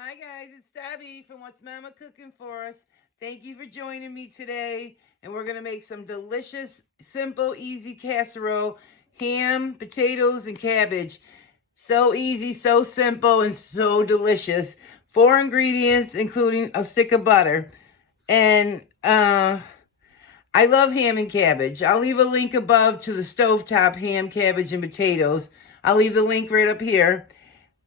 Hi guys, it's Debbie from What's Mama Cooking For Us. Thank you for joining me today. And we're going to make some delicious, simple, easy casserole. Ham, potatoes, and cabbage. So easy, so simple, and so delicious. 4 ingredients, including a stick of butter. And I love ham and cabbage. I'll leave a link above to the stovetop ham, cabbage, and potatoes. I'll leave the link right up here.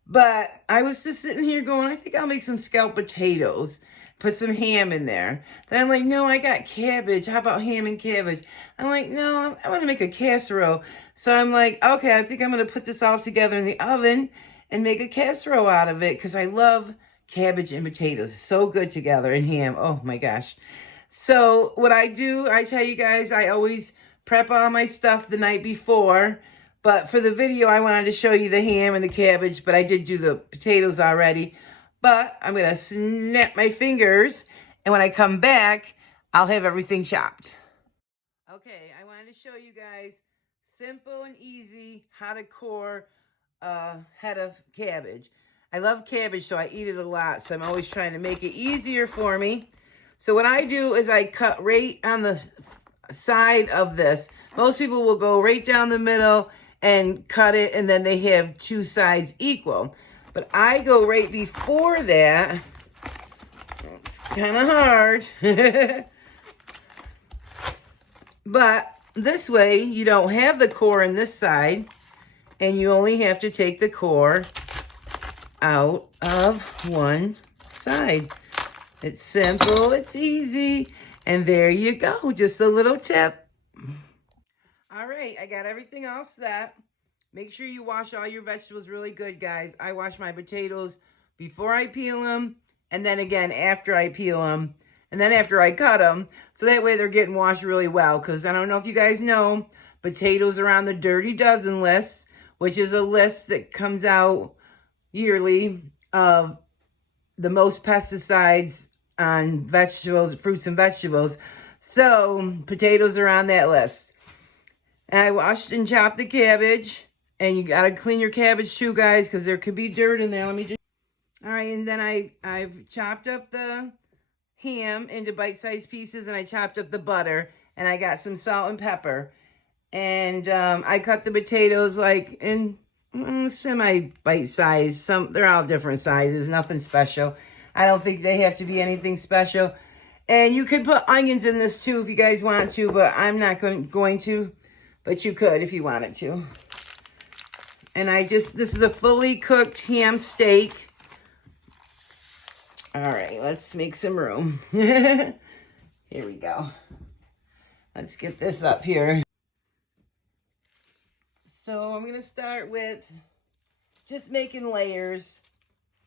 But I was just sitting here going, I think I'll make some scalloped potatoes. Put some ham in there. Then I'm like, no, I got cabbage. How about ham and cabbage? I'm like, no, I want to make a casserole. So I'm like, okay, I think I'm going to put this all together in the oven and make a casserole out of it because I love cabbage and potatoes. So good together, and ham. Oh my gosh. So what I do, I tell you guys, I always prep all my stuff the night before. But for the video, I wanted to show you the ham and the cabbage, but I did do the potatoes already. But I'm going to snap my fingers, and when I come back, I'll have everything chopped. Okay, I wanted to show you guys simple and easy how to core a head of cabbage. I love cabbage, so I eat it a lot, so I'm always trying to make it easier for me. So what I do is I cut right on the side of this. Most people will go right down the middle and cut it, and then they have 2 sides equal. But I go right before that. It's kind of hard. But this way, you don't have the core on this side, and you only have to take the core out of one side. It's simple, it's easy, and there you go. Just a little tip. All right, I got everything all set. Make sure you wash all your vegetables really good, guys. I wash my potatoes before I peel them, and then again after I peel them, and then after I cut them. So that way they're getting washed really well, because I don't know if you guys know, potatoes are on the Dirty Dozen list, which is a list that comes out yearly of the most pesticides on vegetables, fruits and vegetables. So potatoes are on that list. And I washed and chopped the cabbage. And you got to clean your cabbage too, guys, because there could be dirt in there. Let me just... All right, and then I've chopped up the ham into bite-sized pieces, and I chopped up the butter. And I got some salt and pepper. And I cut the potatoes like in semi-bite-sized. They're all different sizes, nothing special. I don't think they have to be anything special. And you could put onions in this too if you guys want to, but I'm not going to. But you could if you wanted to. And this is a fully cooked ham steak. All right, let's make some room. Here we go. Let's get this up here. So I'm going to start with just making layers.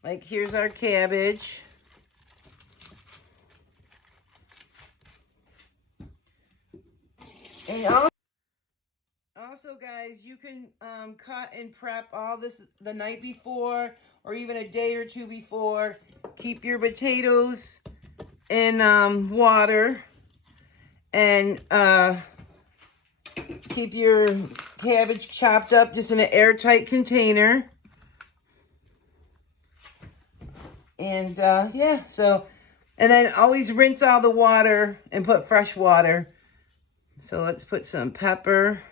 Like here's our cabbage. And also, guys, you can cut and prep all this the night before or even a day or 2 before. Keep your potatoes in water and keep your cabbage chopped up just in an airtight container. And yeah, so, and then always rinse all the water and put fresh water. So let's put some pepper.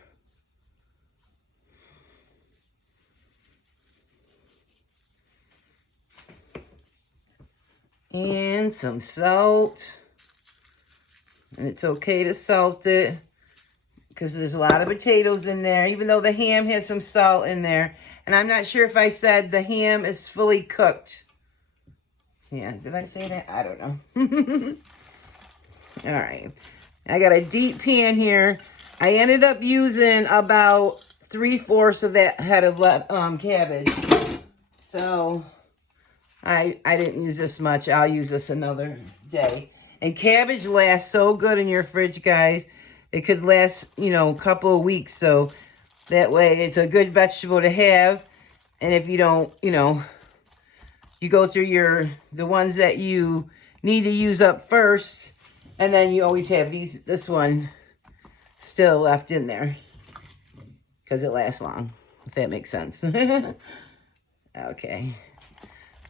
And some salt. And it's okay to salt it because there's a lot of potatoes in there, even though the ham has some salt in there. And I'm not sure if I said the ham is fully cooked. Yeah, did I say that? I don't know. All right. I got a deep pan here. I ended up using about 3/4 of that head of cabbage. So I didn't use this much. I'll use this another day. And cabbage lasts so good in your fridge, guys. It could last, a couple of weeks. So that way it's a good vegetable to have. And if you don't, you go through the ones that you need to use up first. And then you always have this one still left in there. Because it lasts long, if that makes sense. Okay.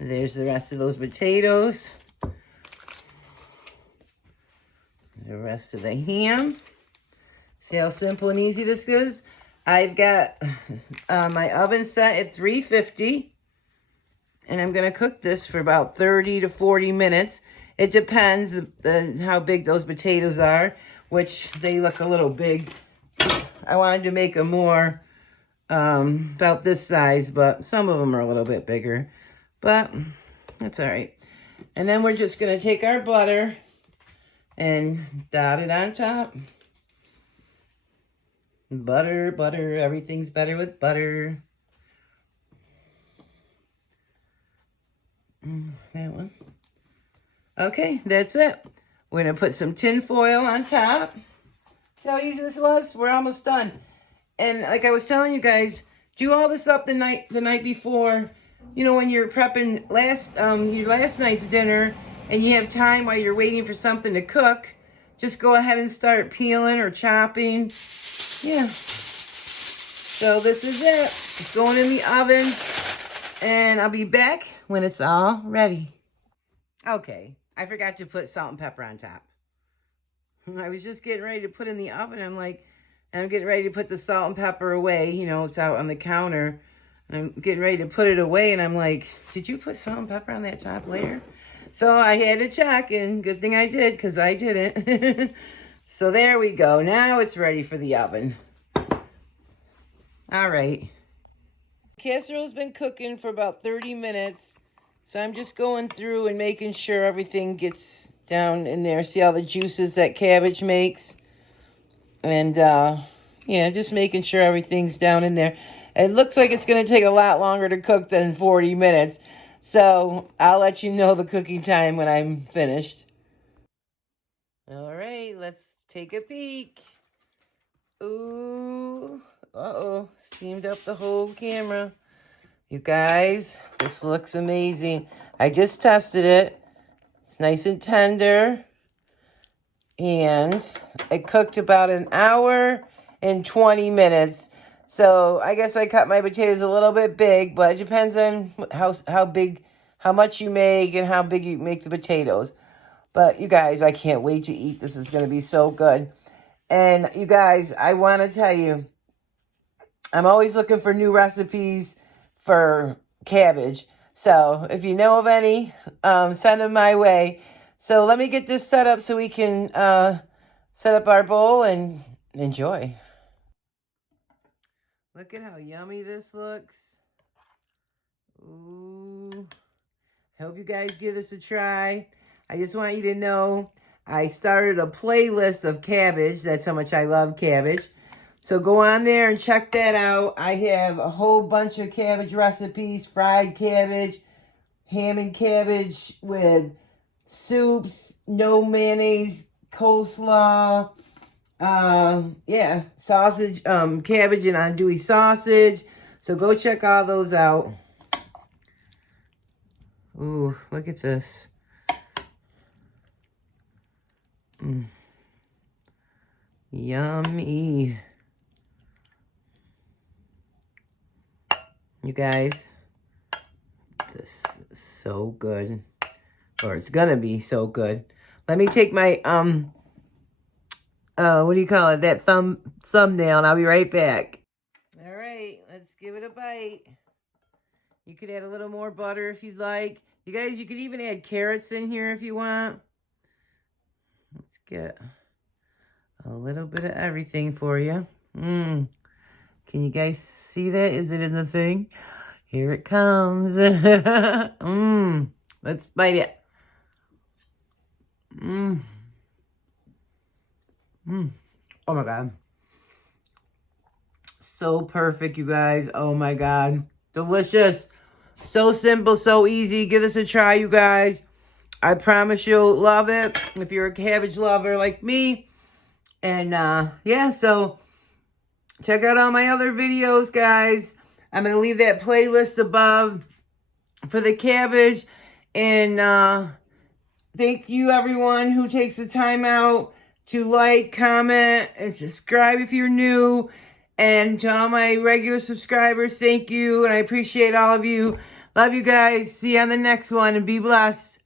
There's the rest of those potatoes. The rest of the ham. See how simple and easy this is? I've got my oven set at 350. And I'm going to cook this for about 30 to 40 minutes. It depends how big those potatoes are, which they look a little big. I wanted to make them more about this size, but some of them are a little bit bigger. But that's all right. And then we're just going to take our butter and dot it on top. Butter, butter, everything's better with butter. That one. Okay, that's it. We're going to put some tin foil on top. See how easy this was? We're almost done. And like I was telling you guys, do all this up the night before. You know, when you're prepping your last night's dinner and you have time while you're waiting for something to cook, just go ahead and start peeling or chopping. Yeah. So this is it. It's going in the oven. And I'll be back when it's all ready. Okay, I forgot to put salt and pepper on top. I was just getting ready to put in the oven. I'm getting ready to put the salt and pepper away. You know, it's out on the counter. And I'm getting ready to put it away. And I'm like, did you put salt and pepper on that top layer? So I had to check. And good thing I did, because I didn't. So there we go. Now it's ready for the oven. All right. Casserole's been cooking for about 30 minutes. So I'm just going through and making sure everything gets down in there. See all the juices that cabbage makes? And, yeah, just making sure everything's down in there. It looks like it's going to take a lot longer to cook than 40 minutes. So I'll let you know the cooking time when I'm finished. All right, let's take a peek. Ooh. Uh-oh, steamed up the whole camera. You guys, this looks amazing. I just tested it. It's nice and tender. And it cooked about an hour and 20 minutes. So I guess I cut my potatoes a little bit big, but it depends on how much you make and how big you make the potatoes. But you guys, I can't wait to eat. This is going to be so good. And you guys, I want to tell you, I'm always looking for new recipes for cabbage. So if you know of any, send them my way. So let me get this set up so we can set up our bowl and enjoy. Look at how yummy this looks. Ooh. I hope you guys give this a try. I just want you to know I started a playlist of cabbage. That's how much I love cabbage. So go on there and check that out. I have a whole bunch of cabbage recipes, fried cabbage, ham and cabbage with soups, no mayonnaise, coleslaw, yeah, sausage, cabbage and andouille sausage. So go check all those out. Ooh, look at this. Yummy. You guys, this is so good. Or it's gonna be so good. Let me take my, what do you call it? That thumbnail, and I'll be right back. All right, let's give it a bite. You could add a little more butter if you'd like. You guys, you could even add carrots in here if you want. Let's get a little bit of everything for you. Can you guys see that? Is it in the thing? Here it comes. Let's bite it. Oh my God. So perfect, you guys. Oh my God. Delicious. So simple, so easy. Give this a try, you guys. I promise you'll love it if you're a cabbage lover like me. And yeah, so check out all my other videos, guys. I'm going to leave that playlist above for the cabbage. And thank you, everyone who takes the time out to like, comment, and subscribe if you're new. And to all my regular subscribers, thank you. And I appreciate all of you. Love you guys. See you on the next one and be blessed.